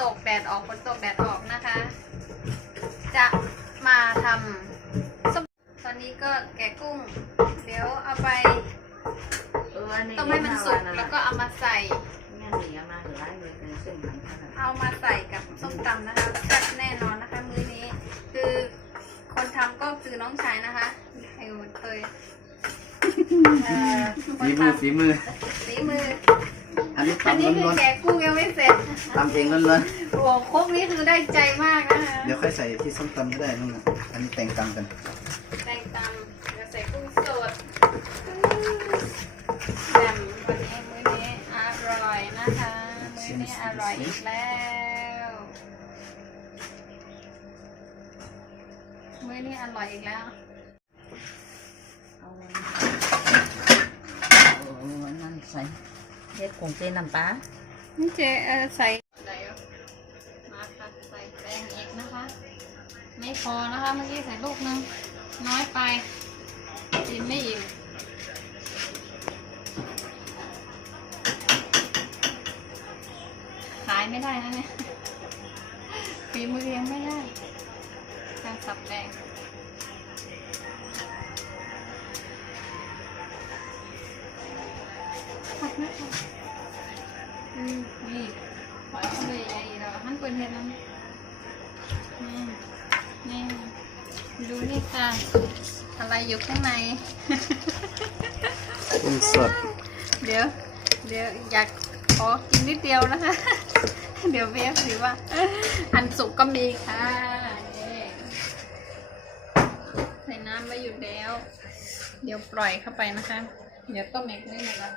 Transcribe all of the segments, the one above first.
ตกแดดออกฝนตกแดดออกนะคะ จะมาทำส้มตอนนี้ก็แกะกุ้ง เดี๋ยวเอาไปเอออันนี้ต้มให้มันสุกแล้วก็เอามาใส่แม่หนีมาหรือได้เลยเป็นเส้นมันขนาดเอามาใส่กับส้มตำนะคะแซ่บแน่นอนนะคะ มื้อนี้ คือคนทำก็คือน้องชายนะคะไอ้หุ่นเคยเอ่อคนฝีมือทำฝีมือฝีมือ อันนี้อันตำนี้คือล้วนแกะกุ้งยังไม่เสร็จ ๆตำเองล้วนโอ้โหโคกนี้คือได้ใจมากนะคะๆเดี๋ยวค่อยใส่ที่ส้มตำก็ได้นู่นน่ะอันนี้แต่งตำกันแตงตำเดี๋ยวใส่กุ้งสดแจ่มวันนี้มื้อนี้อร่อยนะคะ มื้อนี้อร่อยอีกแล้ว มื้อนี้อร่อยอีกแล้วเอาเอานั่นใส่ เฮ็ดกุ้งเจน้ำปลานี่เจเออใส่ไหนมาค่ะใส่แป้งอีกนะคะ ไม่พอนะคะเมื่อกี้ใส่ลูกนึง น้อยไปกินไม่อิ่มขายไม่ได้นะเนี่ย ผัดไหมคะอืมนี่ปล่อยเขาเลยใหญ่เราหั่นเปิดเห็นนั้นนี่นี่ดูนี่ค่ะอะไรอยู่ข้างใน กุ้งสด เดี๋ยว เดี๋ยวอยากขอกินนิดเดียวนะคะ เดี๋ยวเวฟถือว่า อันสุกก็มีค่ะใส่น้ำไว้อยู่แล้ว เดี๋ยวปล่อยเข้าไปนะคะ เดี๋ยวต้มอีกนิดหนึงละ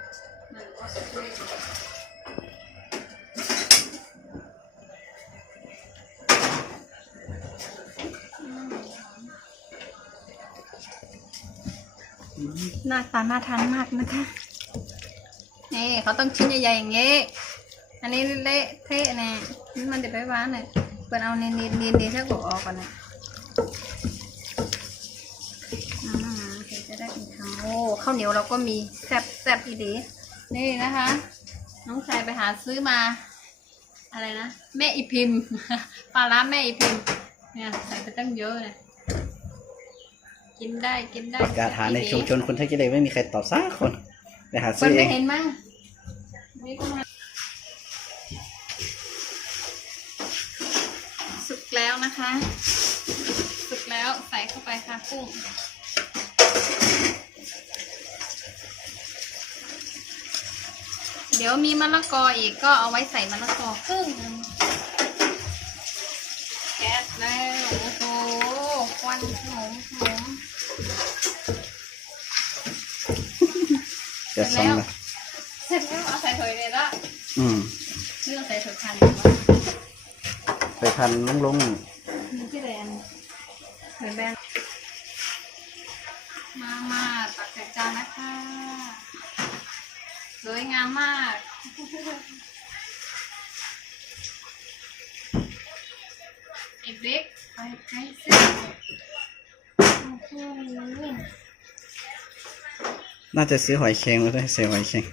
หน้าตาน่าทานมากนะคะ นี่เขาต้องชิ้นใหญ่ๆอย่างงี้ อันนี้เละเทะแน่นี่มันจะไปหวานเนี่ยเปิดเอาเนียนๆเนียนๆเนียนๆถ้าบอกออกก่อนนะอืมเดี๋ยวจะได้เป็นคำโอ้ข้าวเหนียวเราก็มีแซ่บแซ่บอีดี นี่นะคะ น้องชายไปหาซื้อมา อะไรนะแม่อีพิมพ์ปลาร้าแม่อีพิมพ์เนี่ยใส่ไปตั้งเยอะเลยกินได้กินได้ประกาศหาในชุมชนคนไทยจะได้ไม่มีใครตอบสักคนไปหาคซื้นอเอไม่งเห็นมั้งนี่ก็มาสุกแล้วนะคะ สุกแล้วใส่เข้าไปค่ะกุ้ง เดี๋ยวมีมะละกออีกก็เอาไว้ใส่มะละกอครึ่งนึงแก๊สแล้วโอ้โหควันขนมขนมจะส่งนะเสร็จแล้วเอาใส่ถ้วยเลยละอืมเรื่องใส่ถ้วยพันไปพันลุงลุ งามมากเด็กๆไปใช้เสื้อโอ้โหน่าจะซื้อหอยแครงมาด้วยใส่หอยแครง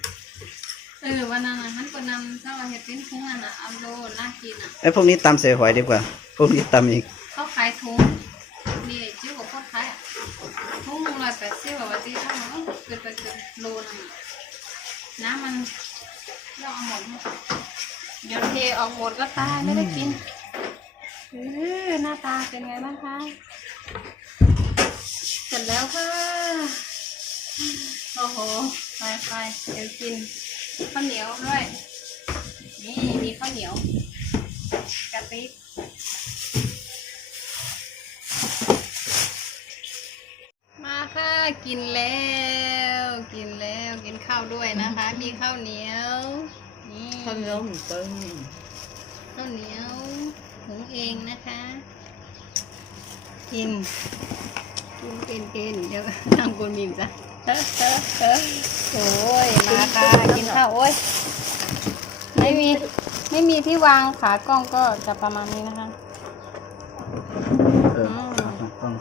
เออวันนั้นน่ะมันก็นำถ้าว่าเห็ดเป็นถุงอะนะเอาโลน่ากินอะไอ้ยพวกนี้ตำใส่หอยดีกว่า พวกนี้ตำอีกเขาขายถุงนี่จิ้วกับเขาขายอะถุงหนึ่งร้อยแปดสิบแบบว่าที่ถ้ามันก็เกินไปเกินโลนึงอะ น้ำมันเราเอาหมดมั้งเดี๋ยวเทออกหมดก็ตายไม่ได้กินเออหน้าตาเป็นไงบ้างคะเสร็จแล้วค่ะโอ้โหไปไปเดี๋ยวกินข้าวเหนียวด้วย นี่มีข้าวเหนียวกะติกมาค่ะกินแล้วกินแล้วกิ นข้าวด้วยนะคะ มีข้าวเหนียวนี่ข้าวเหนียวหมูปิ้งข้าวเหนียวหุงเองนะคะกินกินกินกินเดี๋ยวทำกุนมิมจ้ะโอ้ยมาค่ะกินข้าวโอ้ยไม่มีไม่มีที่วางขากล้องก็จะประมาณนี้นะคะเอออืมต้อง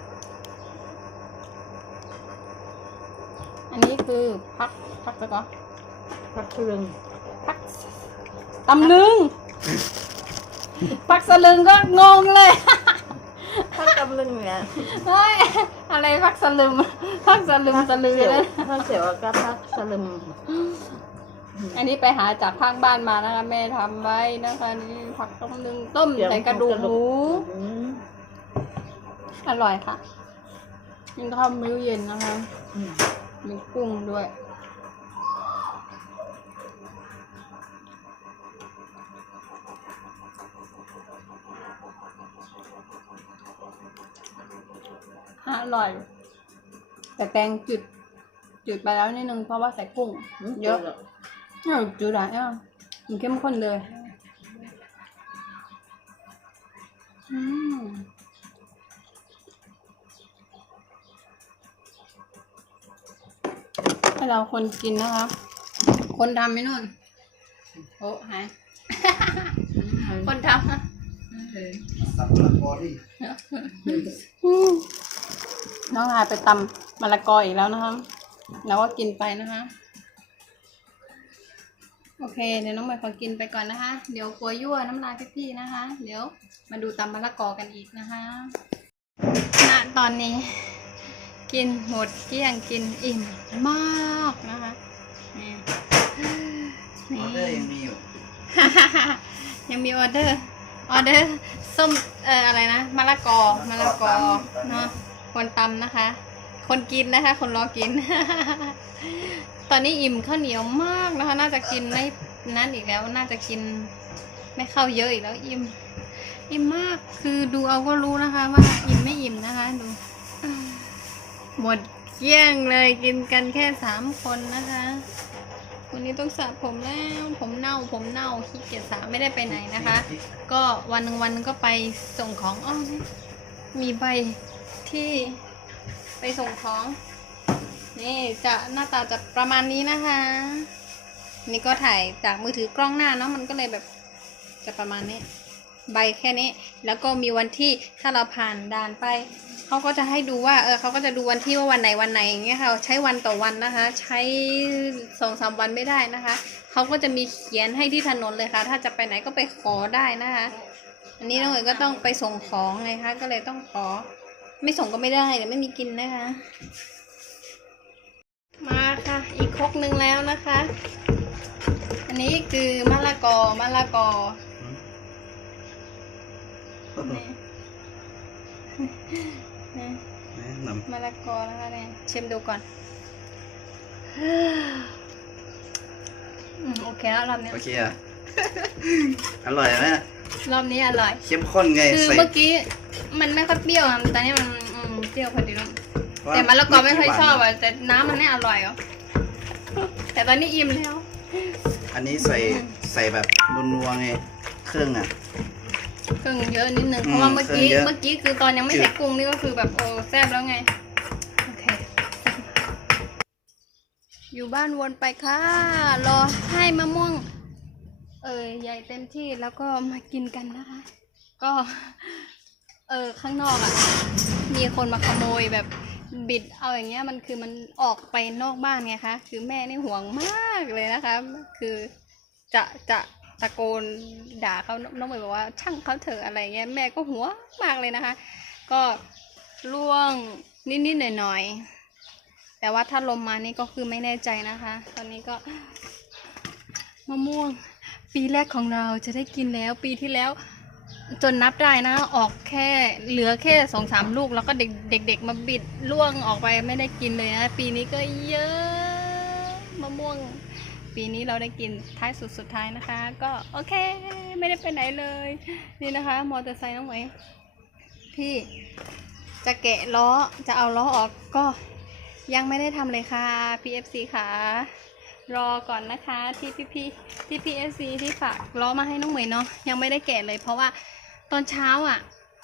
อันนี้คือพักพักแล้วก็ ผักเครื่องพักตำลึงพักสลึงก็งงเลยถ้ากำลึงเนี่ยเฮ้ยอะไรพักสลึมพักสลึมสลือเสียวเลยถ้าเสียวก็พักสลึมอันนี้ไปหาจากข้างบ้านมานะคะแม่ทำไว้นะคะนี่ผักต้มลึงต้มใส่กระดูกหมูอืมอร่อยค่ะกินข้าวมื้อเย็นนะคะอืมมีกุ้งด้วย ร่อย แต่แกงจืดจืดไปแล้วนิดนึงเพราะว่าใส่กุ้ง เยอะเออจืดอะเออมันเข้มข้นเลยอืมให้เราคนกินนะคะคนทำไม่นู่นโอ้หายคนทำนะสับละกอดิอืม น้องลายไปตำมะละกออีกแล้วนะคะแล้วก็กินไปนะคะ โอเค เดี๋ยวน้องใหม่ขอกินไปก่อนนะคะ เดี๋ยวกลัวยั่วน้ำลายพี่ๆนะคะ เดี๋ยวมาดูตำมะละกอกันอีกนะคะณตอนนี้ กินหมดเกลี้ยงกินอิ่มมากนะคะนี่ออเดอร์ยังมีอยู่ ยังมีออเดอร์ ออเดอร์ส้มเอ่ออะไรนะมะละกอมะละกอเนาะ คนตำนะคะ คนกินนะคะ คนรอกิน ตอนนี้อิ่มข้าวเหนียวมากนะคะ น่าจะกินไม่นั่นอีกแล้ว น่าจะกินไม่เข้าเยอะอีกแล้วอิ่ม อิ่มมาก คือดูเอาก็รู้นะคะ ว่าอิ่มไม่อิ่มนะคะดู หมดเกลี้ยงเลยกินกันแค่สามคนนะคะวันนี้ต้องสระผมแล้วผมเน่าผมเน่าขี้เกียจสระไม่ได้ไปไหนนะคะ ก็วันหนึ่งวันนึงก็ไปส่งของอ้อมีใบ ที่ไปส่งของ นี่จะหน้าตาจะประมาณนี้นะคะ นี่ก็ถ่ายจากมือถือกล้องหน้าเนาะมันก็เลยแบบจะประมาณนี้ ใบแค่นี้ แล้วก็มีวันที่ถ้าเราผ่านด่านไปเขาก็จะให้ดูว่าเออเขาก็จะดูวันที่ว่าวันไหนวันไหนอย่างเงี้ยค่ะใช้วันต่อวันนะคะ ใช้สองสามวันไม่ได้นะคะเขาก็จะมีเขียนให้ที่ถนนเลยค่ะ ถ้าจะไปไหนก็ไปขอได้นะคะ อันนี้น้องเอ๋ยก็ต้องไปส่งของไงคะก็เลยต้องขอ ไม่ส่งก็ไม่ได้เดี๋ยวไม่มีกินนะคะ มาค่ะ อีกครกหนึ่งแล้วนะคะ อันนี้คือมะละกอมะละกอนี่นี่แนะนมะละกอนะคะเนี่ยชิมดูก่อนอืมโอเคแล้วรอบำเนี้ยโอเคอะอร่อยไหม รอบนี้อร่อย เข้มข้นไงคือใส่เมื่อกี้มันไม่ค่อยเปรี้ยวอะแต่นี่มันอืมเปรี้ยวพอดีแล้วเพราแต่มะละกอไม่ค่อยชอบหวานอะแต่น้ำมันไม่อร่อยอะแต่ตอนนี้อิ่มแล้ว อันนี้ใส่ใส่แบบนัวๆไงเครื่องอะ เครื่องเยอะนิดนึงอืมเพราะว่าเมื่อกี้ เครื่องเยอะ เมื่อกี้คือตอนยังไม่จืดใส่กุ้งนี่ก็คือแบบโอ้แซ่บแล้วไง โอเค อยู่บ้านวนไปค่ะ รอให้มะม่วง เออใหญ่เต็มที่แล้วก็มากินกันนะคะ ก็ เออข้างนอกอะ่ะ มีคนมาขโมยแบบบิดเอาอย่างเงี้ยมันคือมันออกไปนอกบ้านไงคะคือแม่นี่ห่วงมากเลยนะคะ คือจะจะตะโกนด่าเขาน้องเหมยบอกว่า ช่างเขาเถอะอะไรเงี้ยแม่ก็หัวมากเลยนะคะ ก็ล่วงนิดๆหน่อยๆแต่ว่าถ้าลมมานี่ก็คือไม่แน่ใจนะคะ ตอนนี้ก็มะม่วง ปีแรกของเราจะได้กินแล้ว ปีที่แล้วจนนับได้นะ ออกแค่เหลือแค่สองสามลูก แล้วก็เด็กเด็กๆมาบิดล่วงออกไปไม่ได้กินเลยนะ ปีนี้ก็เยอะมะม่วง ปีนี้เราได้กินท้ายสุดสุดท้ายนะคะ ก็โอเค ไม่ได้ไปไหนเลย นี่นะคะ มอเตอร์ไซค์น้องไหมพี่จะแกะล้อจะเอาล้อออกก็ยังไม่ได้ทำเลยค่ะ PFC ค่ะ รอก่อนนะคะที่พี่พี่ที่ PFC ที่ฝากล้อมาให้น้องเหมยเนาะยังไม่ได้แกะเลย เพราะว่าตอนเช้าอะ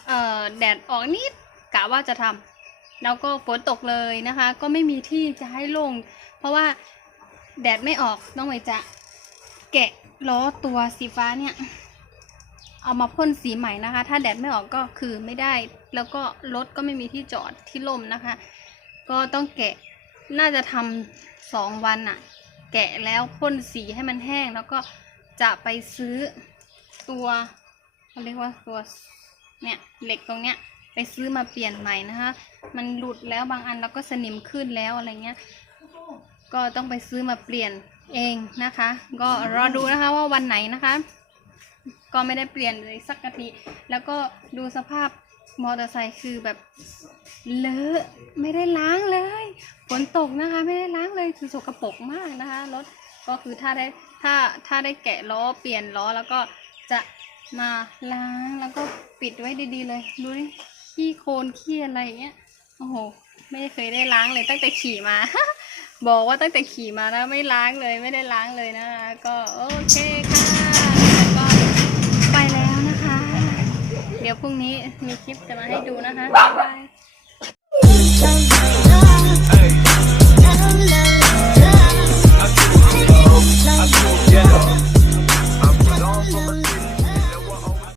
เอ่อแดดออกนิดกะว่าจะทำแล้วก็ฝนตกเลยนะคะ ก็ไม่มีที่จะให้ลง เพราะว่าแดดไม่ออกน้องเหมยจะแกะล้อตัวสีฟ้าเนี่ยเอามาพ่นสีใหม่นะคะ ถ้าแดดไม่ออกก็คือไม่ได้ แล้วก็รถก็ไม่มีที่จอดที่ล่มนะคะ ก็ต้องแกะน่าจะทำสองวันอะ แกะแล้วพ่นสีให้มันแห้ง แล้วก็จะไปซื้อตัวเขาเรียกว่าตัวเนี่ยเหล็กตรงเนี้ยไปซื้อมาเปลี่ยนใหม่นะคะ มันหลุดแล้วบางอันเราก็สนิมขึ้นแล้วอะไรเงี้ย ก็ต้องไปซื้อมาเปลี่ยนเองนะคะ ก็รอดูนะคะว่าวันไหนนะคะ ก็ไม่ได้เปลี่ยนเลยสักนาที แล้วก็ดูสภาพ มอเตอร์ไซค์คือแบบเลอะไม่ได้ล้างเลยฝนตกนะคะ ไม่ได้ล้างเลยคือสกปรกมากนะคะรถก็คือถ้าได้ถ้าถ้าได้แกะล้อเปลี่ยนล้อแล้วก็จะมาล้างแล้วก็ปิดไว้ดีๆเลยดูดิขี้โคลนขี้อะไรอย่างเงี้ยโอ้โหไม่เคยได้ล้างเลยตั้งแต่ขี่มา บอกว่าตั้งแต่ขี่มาแล้วไม่ล้างเลยไม่ได้ล้างเลยนะคะก็โอเคค่ะ เดี๋ยวพรุ่งนี้มีคลิปจะมาให้ดูนะคะบ๊ายบาย Yeah.